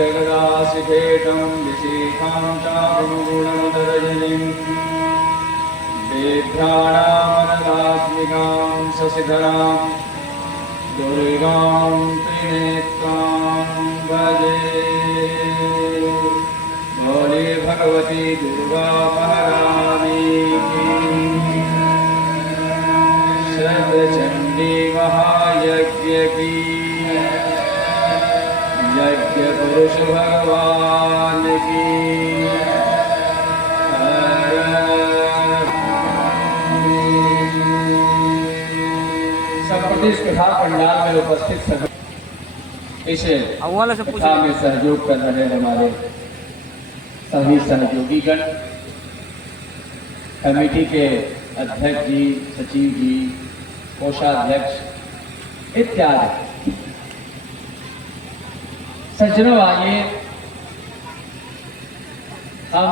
खड्गदासिखेटं विशेखां चापमुगुणमुदरजनीं बेभ्याणामनदात्मिकां शशिधरां दुर्गां त्रिनेत्रां भजे। बोले भगवती दुर्गा महारानी की। शतचंडी महायज्ञ की। यज्ञ पुरुष भगवान की। सब प्रतिष्ठा पंडाल में उपस्थित सभी इसे कथा में सहयोग कर रहे हमारे सभी सहयोगीगण, कमेटी के अध्यक्ष जी, सचिव जी, कोषाध्यक्ष इत्यादि सज्जनों, आइए हम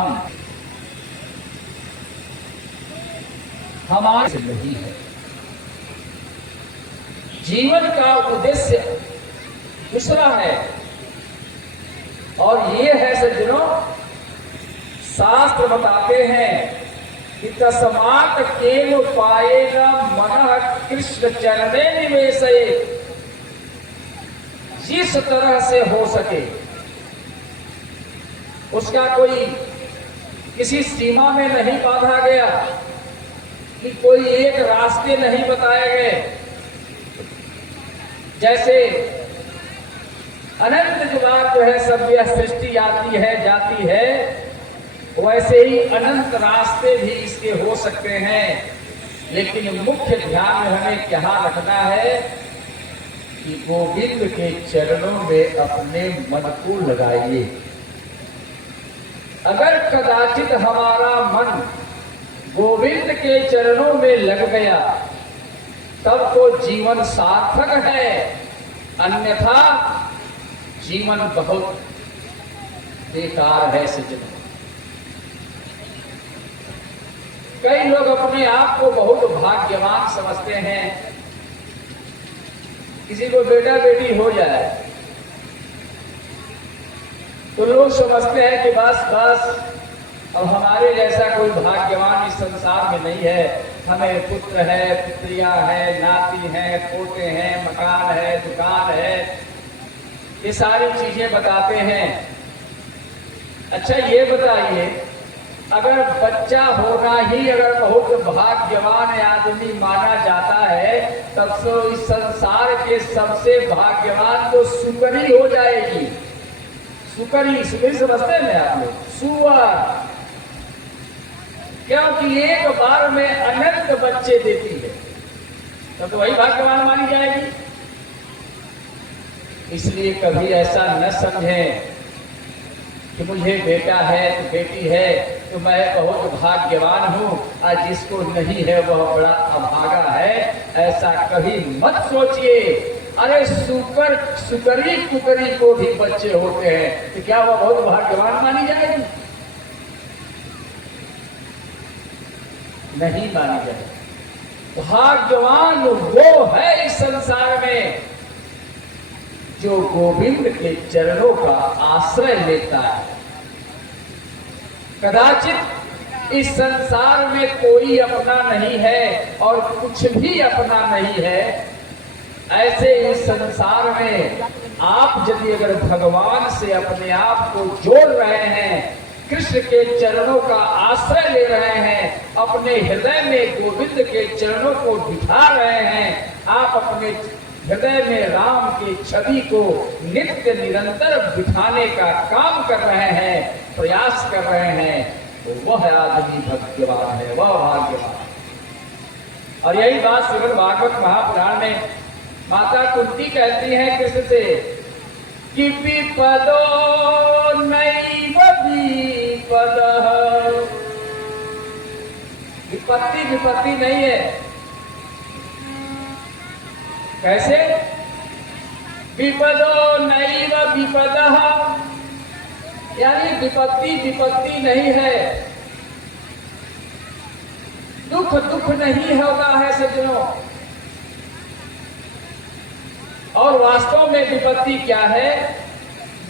हमारे नहीं है। जीवन का उद्देश्य दूसरा है और ये है सज्जनों, शास्त्र बताते हैं कि तस्मात् केन पाएगा मनः कृष्ण चरणे निवेशये। जिस तरह से हो सके, उसका कोई किसी सीमा में नहीं बांधा गया कि कोई एक रास्ते नहीं बताए गए। जैसे अनंत जुगाड़ जो है सब यह सृष्टि आती है जाती है, वैसे ही अनंत रास्ते भी इसके हो सकते हैं। लेकिन मुख्य ध्यान हमें क्या रखना है कि गोविंद के चरणों में अपने मन को लगाइए। अगर कदाचित हमारा मन गोविंद के चरणों में लग गया तब तो जीवन सार्थक है, अन्यथा जीवन बहुत बेकार है सज्जनों। कई लोग अपने आप को बहुत भाग्यवान समझते हैं। किसी को बेटा बेटी हो जाए तो लोग समझते हैं कि बस अब हमारे जैसा कोई भाग्यवान इस संसार में नहीं है। हमें पुत्र है, पुत्रियां है, नाती है, पोते हैं, मकान है, दुकान है, ये सारी चीजें बताते हैं। अच्छा ये बताइए, अगर बच्चा होना ही अगर बहुत भाग्यवान आदमी माना जाता है, तब तो इस संसार के सबसे भाग्यवान तो सुकरी हो जाएगी। सुकरी समझते हैं आप लोग? सुअर, क्योंकि एक बार में अनंत बच्चे देती है, तो वही भाग्यवान मानी जाएगी। इसलिए कभी ऐसा न समझें कि मुझे बेटा है तो बेटी है तो मैं बहुत भाग्यवान हूँ, और जिसको नहीं है वह बड़ा अभागा है। ऐसा कभी मत सोचिए। अरे सुकरी कुकरी को भी बच्चे होते हैं, तो क्या वह बहुत भाग्यवान मानी जाएगी? नहीं मानी जाएगी। भाग्यवान वो है इस संसार में जो गोविंद के चरणों का आश्रय लेता है। कदाचित इस संसार में कोई अपना नहीं है और कुछ भी अपना नहीं है। ऐसे इस संसार में आप यदि अगर भगवान से अपने आप को जोड़ रहे हैं, कृष्ण के चरणों का आश्रय ले रहे हैं, अपने हृदय में गोविंद के चरणों को बिठा रहे हैं, आप अपने हृदय में राम की छवि को नित्य निरंतर बिठाने का काम कर रहे हैं, प्रयास कर रहे हैं, तो वह आदमी भाग्यवान है, वह भाग्यवान। और यही बात श्रीमद् भागवत महापुराण में माता कुंती कहती है कृष्ण से कि विपदो नैव विपदः। विपत्ति नहीं है। कैसे? विपदो नैव विपदः, यानी विपत्ति नहीं है, दुख नहीं होता है सज्जनों। और वास्तव में विपत्ति क्या है?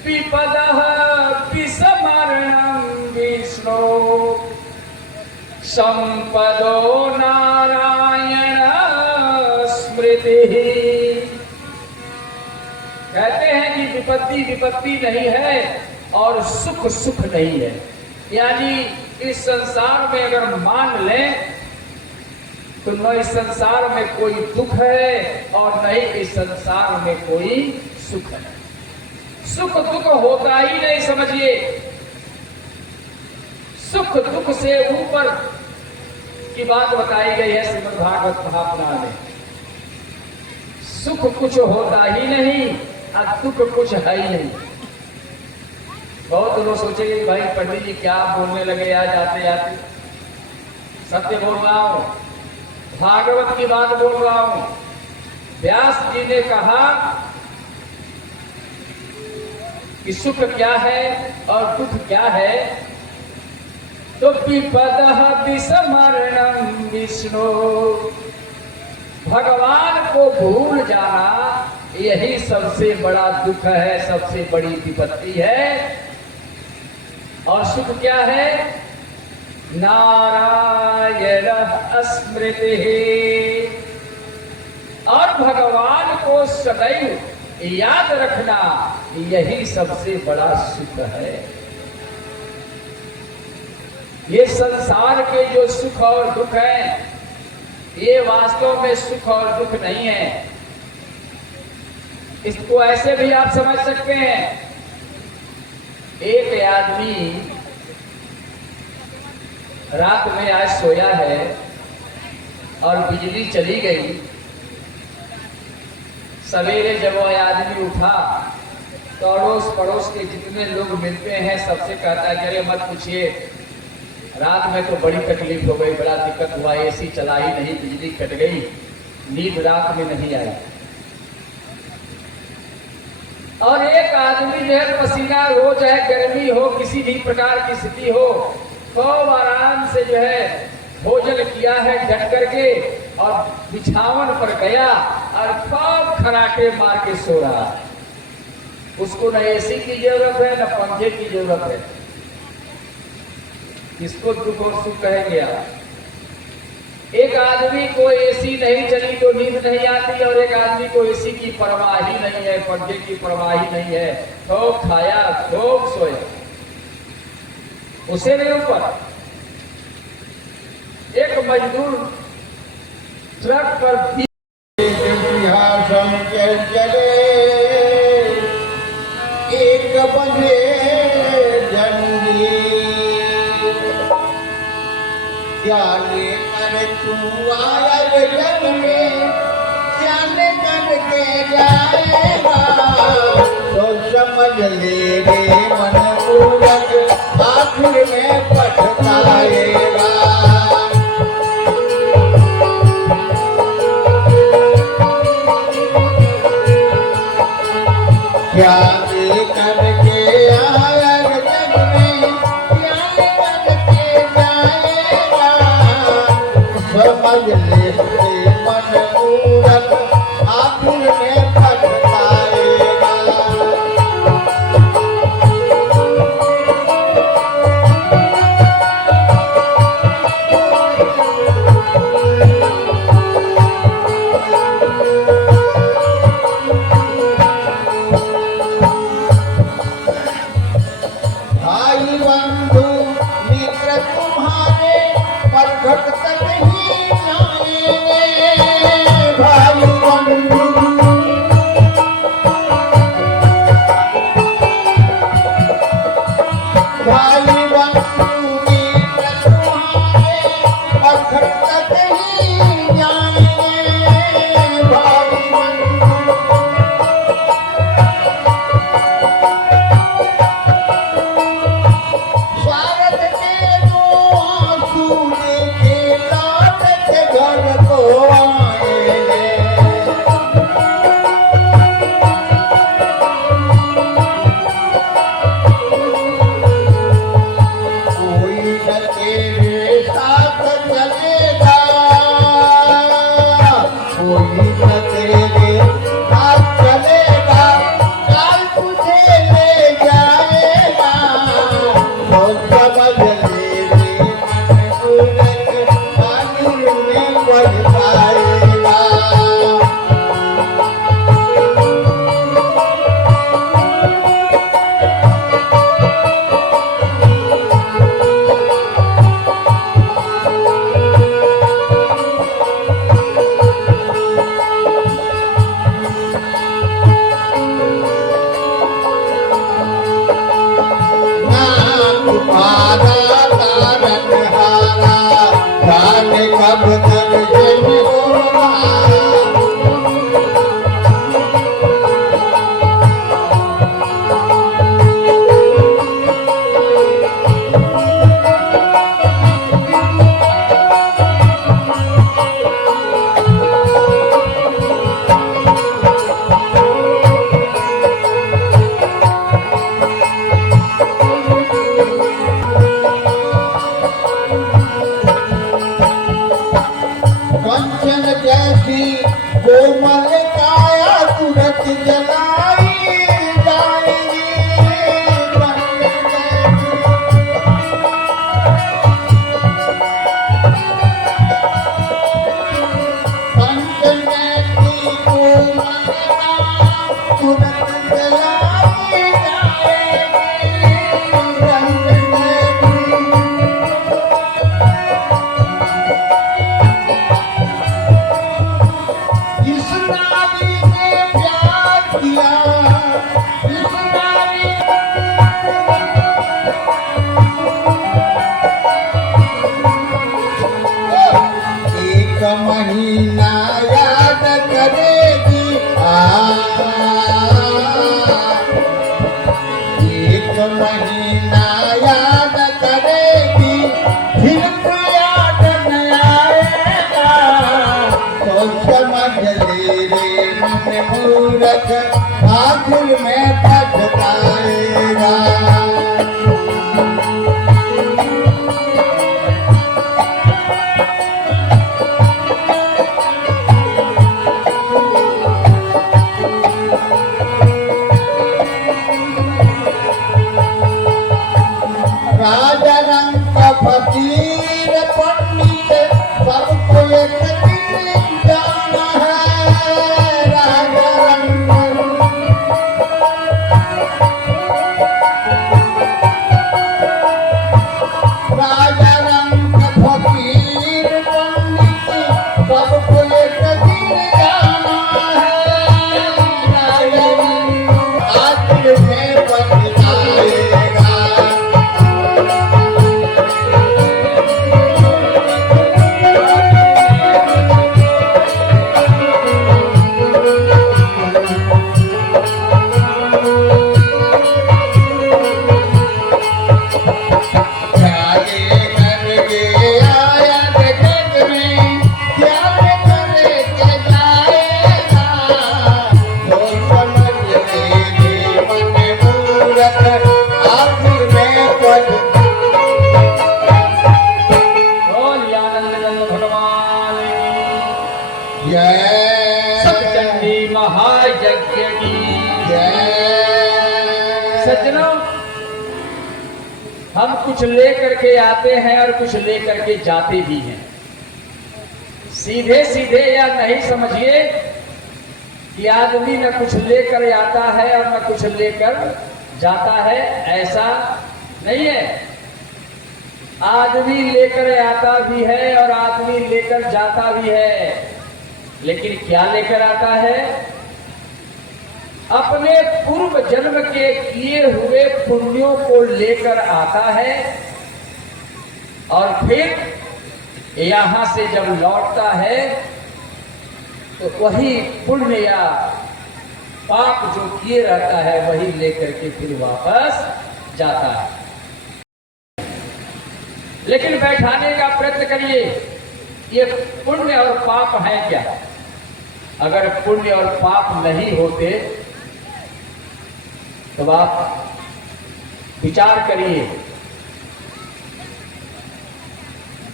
विपदः विस्मरणं विष्णो संपदो नारायण स्मृति। कहते हैं कि विपत्ति विपत्ति नहीं है और सुख सुख नहीं है। यानी इस संसार में अगर मान लें तो न इस संसार में कोई दुख है और न ही इस संसार में कोई सुख है। सुख दुख होता ही नहीं, समझिए। सुख दुख से ऊपर की बात बताई गई है श्रीमद् भागवत महापुराण में। सुख कुछ होता ही नहीं और दुख कुछ है ही नहीं। बहुत लोग सोचेंगे भाई पंडित जी क्या बोलने लगे आज आते आते। सत्य बोल रहा हूं, भागवत की बात बोल रहा हूं। व्यास जी ने कहा कि सुख क्या है और दुख क्या है, तो विपदः विस्मरणं विष्णु, भगवान को भूल जाना यही सबसे बड़ा दुख है, सबसे बड़ी विपत्ति है। और सुख क्या है? नारायण स्मृति, और भगवान को सदैव याद रखना यही सबसे बड़ा सुख है। ये संसार के जो सुख और दुख हैं, ये वास्तव में सुख और दुख नहीं है। इसको ऐसे भी आप समझ सकते हैं, एक आदमी रात में आज सोया है और बिजली चली गई। सवेरे जब वह आदमी उठा तो अड़ोस पड़ोस के जितने लोग मिलते हैं सबसे कहता है कि अरे मत पूछिए, रात में तो बड़ी तकलीफ हो गई, बड़ा दिक्कत हुआ, एसी चला ही नहीं, बिजली कट गई, नींद रात में नहीं आई। और एक आदमी जो है पसीना हो, चाहे गर्मी हो, किसी भी प्रकार की स्थिति हो, खूब आराम से जो है भोजन किया है ढक करके और बिछावन पर गया और खूब खराटे मार के सो रहा है। उसको न एसी की जरूरत है न पंखे की जरूरत है। इसको दुख और सुख कहेंगे आप। एक आदमी को एसी नहीं चली तो नींद नहीं आती, और एक आदमी को एसी की परवाह ही नहीं है, पंखे की परवाह ही नहीं है, खूब खाया खूब सोया। उसे नहीं ऊपर एक मजदूर ट्रक पर चले एक बंधे झंडी, क्या लेकर तू आया जग में, क्या लेकर के जाएगा, तो समझ ले रे मन मूरख, आखिर में पछताएगा। क्या लेकर के आया जग में, क्या लेकर के जाएगा, समझ ले मन मूरख, आखिर में पछताएगा। भाई बंधु मित्र तुम्हारे परखट तक ही जाएंगे, भाई बढ़ पाएगा। तुम्हारा तारनहारा जाने कब दर्शन होगा। कंचन जैसी कोमल काया तुरंत जलाई जाएगी। कंचन जैसी कोमल काया तुरंत जलाई जाएगी। इस नारी ने प्यार किया, इस नारी एक महीना याद करेगी। एक महीना याद करेगी, फिर याद न आएगा। तो समझ ले रे मन मूरख, आखिर में पछताएगा। राजा रंग का फकीर पंडित सबको एक दिन जाना है। राजा रंग राजा रंग का फकीर पंडित सबको एक दिन जाना है। राजा रंग आखिर में पछताएगा। सतचंडी महायज्ञ की सज्जनों, हम कुछ लेकर के आते हैं और कुछ लेकर के जाते भी हैं। सीधे सीधे या नहीं समझिए कि आदमी न कुछ लेकर आता है और न कुछ लेकर जाता है, ऐसा नहीं है। आदमी लेकर आता भी है और आदमी लेकर जाता भी है, लेकिन क्या लेकर आता है? अपने पूर्व जन्म के किए हुए पुण्यों को लेकर आता है और फिर यहां से जब लौटता है तो वही पुण्य या पाप जो किए रहता है वही लेकर के फिर वापस जाता है। लेकिन बैठाने का प्रयत्न करिए, ये पुण्य और पाप है क्या? अगर पुण्य और पाप नहीं होते तो आप विचार करिए,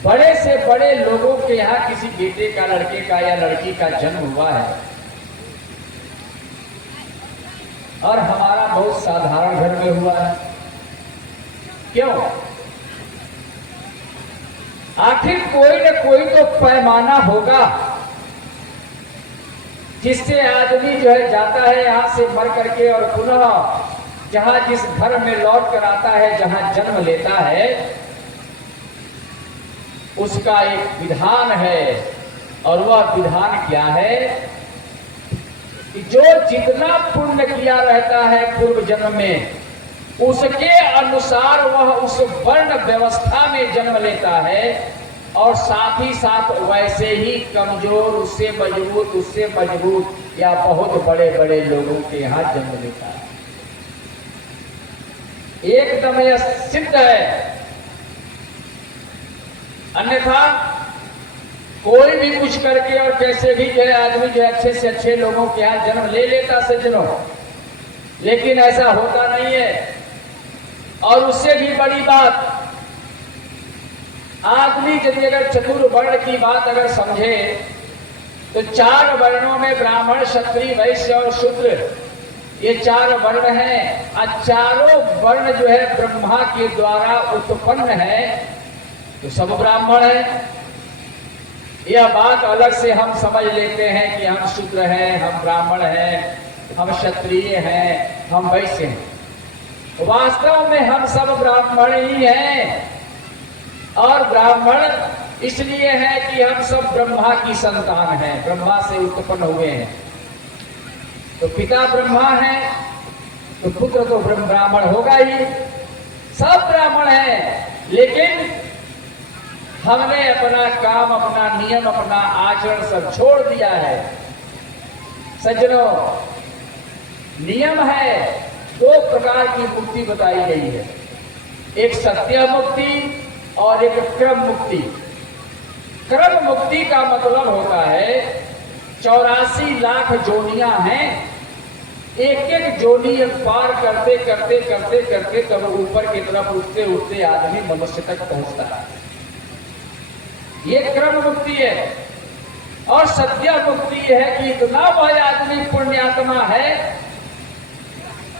बड़े से बड़े लोगों के यहाँ किसी बेटे का, लड़के का या लड़की का जन्म हुआ है और हमारा बहुत साधारण घर में हुआ है। क्यों? आखिर कोई न कोई तो पैमाना होगा जिससे आदमी जो है जाता है यहां से मर करके और पुनः जहां जिस घर में लौट कर आता है, जहां जन्म लेता है, उसका एक विधान है। और वह विधान क्या है कि जो जितना पुण्य किया रहता है पूर्व जन्म में, उसके अनुसार वह उस वर्ण व्यवस्था में जन्म लेता है और साथ ही साथ वैसे ही कमजोर, उससे मजबूत या बहुत बड़े बड़े लोगों के यहां जन्म लेता है। एकदम यह सिद्ध है। अन्यथा कोई भी कुछ करके और कैसे भी जो है आदमी जो है अच्छे से अच्छे लोगों के यहां जन्म ले लेता सज्जनों, लेकिन ऐसा होता नहीं है। और उससे भी बड़ी बात, आदमी यदि अगर चतुर्वर्ण की बात अगर समझे तो 4 वर्णों में ब्राह्मण, क्षत्रिय, वैश्य और शूद्र, ये 4 वर्ण हैं। और चारों वर्ण जो है ब्रह्मा के द्वारा उत्पन्न है, तो सब ब्राह्मण है। यह बात अलग से हम समझ लेते हैं कि हम शूद्र हैं, हम ब्राह्मण हैं, हम क्षत्रिय हैं, हम वैश्य हैं। वास्तव में हम सब ब्राह्मण ही हैं। और ब्राह्मण इसलिए है कि हम सब ब्रह्मा की संतान हैं, ब्रह्मा से उत्पन्न हुए हैं। तो पिता ब्रह्मा है तो पुत्र तो ब्राह्मण होगा ही। सब ब्राह्मण हैं, लेकिन हमने अपना काम, अपना नियम, अपना आचरण सब छोड़ दिया है। सज्जनों, नियम है, 2 प्रकार की मुक्ति बताई गई है, एक सत्य मुक्ति और एक क्रम मुक्ति। क्रम मुक्ति का मतलब होता है 84 लाख जोनियां हैं, एक एक जोनी पार करते करते करते करते तब ऊपर की तरफ उठते उठते आदमी मनुष्य तक पहुंचता है। ये क्रम मुक्ति है। और सत्य मुक्ति है कि इतना वह आदमी पुण्यात्मा है,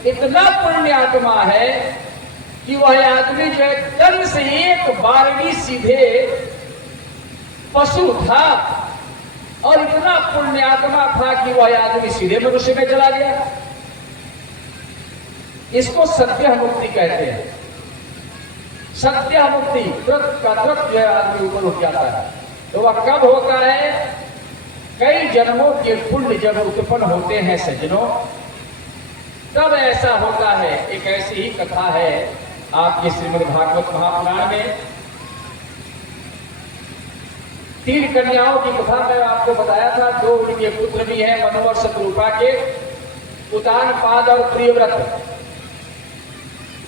इतना पुण्यात्मा है कि वह आदमी जो है जन्म से 1 बार भी सीधे पशु था और इतना पुण्यात्मा था कि वह आदमी सीधे मनुष्य में चला गया। इसको सत्य मुक्ति कहते हैं। सत्य मुक्ति, तुरंत का तुरंत जो है आदमी ऊपर उठ जाता है। तो वह कब होता है? कई जन्मों के पुण्य जब उत्पन्न होते हैं सज्जनों, तब ऐसा होता है। एक ऐसी ही कथा है आपके श्रीमद् भागवत महापुराण में। 3 कन्याओं की कथा मैं आपको बताया था। 2 उनके पुत्र भी हैं, मनु और शत्रुपा के, उतानपाद और प्रियव्रत।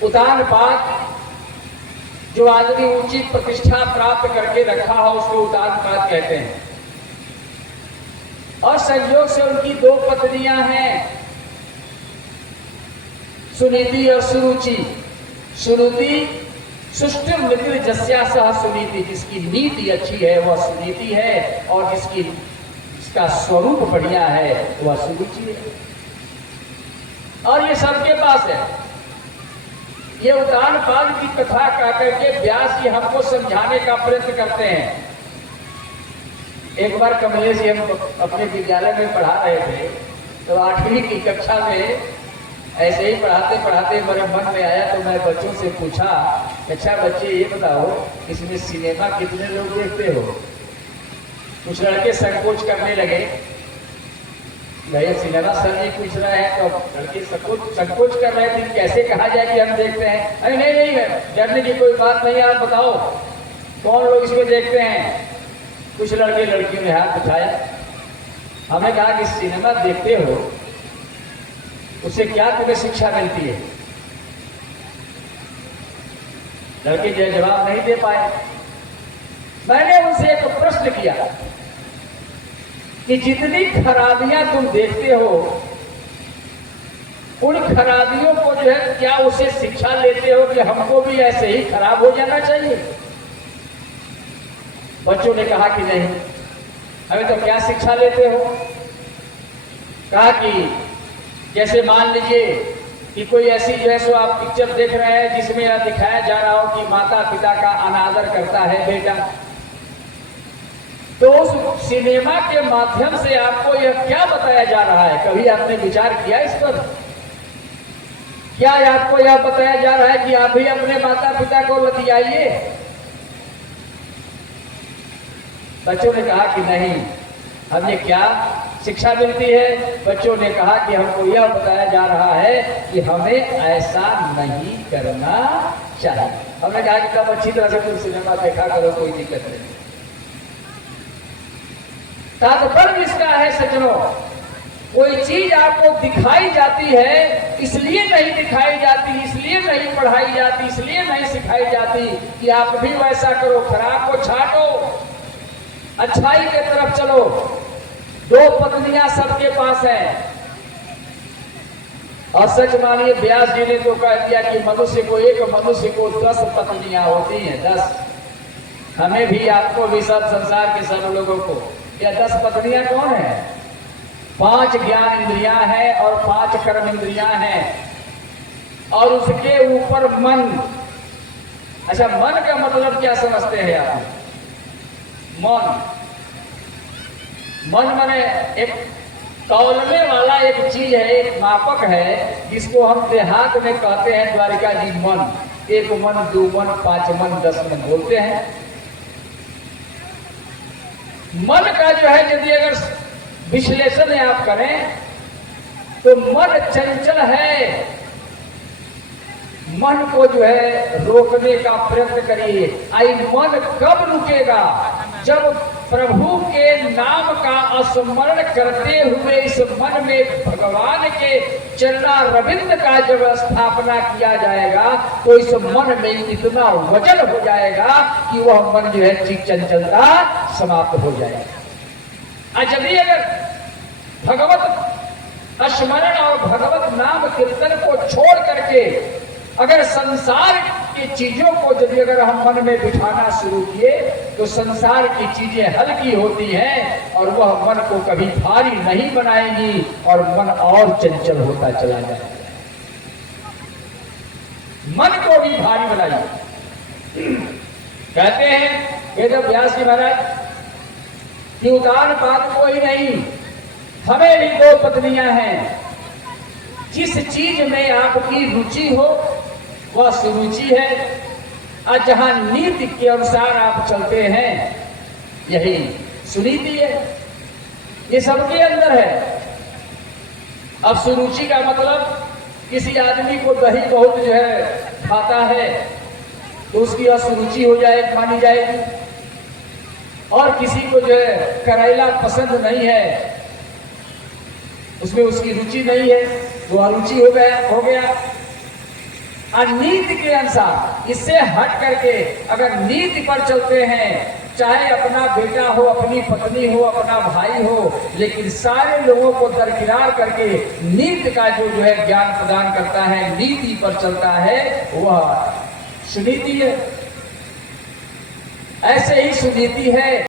उतानपाद जो आदमी ऊंची प्रतिष्ठा प्राप्त करके रखा हो उसको उतानपाद कहते हैं। और संयोग से उनकी 2 पत्नियां हैं, सुनीति और सुरुचि। सुनीति सुष्टुर मित्र जस्या सह सुनीति, जिसकी नीति अच्छी है वह सुनीति है, और जिसका स्वरूप बढ़िया है वह सुरुचि है। और ये सबके पास है। ये उतानपाद की कथा कह करके व्यास जी हमको समझाने का प्रयत्न करते हैं। एक बार कमलेश जी हम अपने विद्यालय में पढ़ा रहे थे, तो 8वीं की कक्षा में ऐसे ही पढ़ाते पढ़ाते मेरे मन में आया, तो मैं बच्चों से पूछा, अच्छा बच्चे ये बताओ इसमें सिनेमा कितने लोग देखते हो? कुछ लड़के संकोच करने लगे। भैया सिनेमा सर जी पूछ रहे हैं, तो लड़के संकोच कर रहे थे, कैसे कहा जाए कि हम देखते हैं? अरे नहीं, डरने की कोई बात नहीं, आप बताओ कौन लोग इसमें देखते हैं? कुछ लड़के लड़कियों ने हाथ उठाया। हमें कहा कि सिनेमा देखते हो उससे क्या तुम्हें शिक्षा मिलती है? लड़के जो जवाब नहीं दे पाए। मैंने उनसे एक प्रश्न किया कि जितनी खराबियां तुम देखते हो, उन खराबियों को जो है क्या उसे शिक्षा लेते हो कि हमको भी ऐसे ही खराब हो जाना चाहिए? बच्चों ने कहा कि नहीं। अभी तो क्या शिक्षा लेते हो? कहा कि जैसे मान लीजिए कि कोई ऐसी जो है सो आप पिक्चर देख रहे हैं जिसमें यह दिखाया जा रहा हो कि माता पिता का अनादर करता है बेटा, तो उस सिनेमा के माध्यम से आपको यह क्या बताया जा रहा है? कभी आपने विचार किया इस पर? क्या आपको यह बताया जा रहा है कि आप भी अपने माता पिता को लतियाइए? बच्चों ने कहा कि नहीं, हमें क्या शिक्षा मिलती है? बच्चों ने कहा कि हमको यह बताया जा रहा है कि हमें ऐसा नहीं करना चाहिए। हमने कहा कि तब अच्छी तरह से तुम सिनेमा देखा करो, कोई दिक्कत नहीं। तात्पर्य इसका है सज्जनों, कोई चीज आपको दिखाई जाती है, इसलिए नहीं दिखाई जाती, इसलिए नहीं पढ़ाई जाती, इसलिए नहीं सिखाई जाती कि आप भी वैसा करो। खराब को छाटो, अच्छाई के तरफ चलो। 2 पत्नियां सबके पास हैं, और सच मानिए व्यास जी ने तो कह दिया कि एक मनुष्य को 10 पत्नियां होती हैं, 10। हमें भी, आपको भी, सब संसार के सब लोगों को। या 10 पत्नियां कौन है? 5 ज्ञान इंद्रियां हैं और 5 कर्म इंद्रियां हैं, और उसके ऊपर मन। अच्छा, मन का मतलब क्या समझते हैं आप? मन माने एक तौलने वाला एक चीज है, एक मापक है, जिसको हम देहात में कहते हैं द्वारिका जी मन। 1 मन, 2 मन, 5 मन, 10 मन बोलते हैं। मन का जो है, यदि अगर विश्लेषण आप करें तो मन चंचल है। मन को जो है रोकने का प्रयत्न करिए। आई मन कब रुकेगा? जब प्रभु के नाम का स्मरण करते हुए इस मन में भगवान के चरणारविंद का जब स्थापना किया जाएगा, तो इस मन में इतना वजन हो जाएगा कि वह मन जो है चंचलता समाप्त हो जाएगा। यदि अगर भगवत स्मरण और भगवत नाम कीर्तन को छोड़ करके अगर संसार की चीजों को यदि अगर हम मन में बिठाना शुरू किए, तो संसार की चीजें हल्की होती हैं और वह मन को कभी भारी नहीं बनाएंगी, और मन और चंचल होता चला जाएगा। मन को भी भारी बनाइए। कहते हैं वेद व्यास जी महाराज कि उदार बात कोई नहीं, हमें भी 2 पत्नियां हैं। जिस चीज में आपकी रुचि हो वह सुरुचि है, और जहां नीति के अनुसार आप चलते हैं यही सुनीति है। ये सबके अंदर है। अब सुरुचि का मतलब, किसी आदमी को दही बहुत जो है खाता है तो उसकी असुरुचि हो जाए मानी जाएगी, और किसी को जो है करेला पसंद नहीं है, उसमें उसकी रुचि नहीं है, वो अरुचि हो गया। और नीति के अनुसार, इससे हट करके अगर नीति पर चलते हैं, चाहे अपना बेटा हो, अपनी पत्नी हो, अपना भाई हो, लेकिन सारे लोगों को दरकिनार करके नीति का जो है ज्ञान प्रदान करता है, नीति पर चलता है, वह सुनीति है। ऐसे ही सुनीति है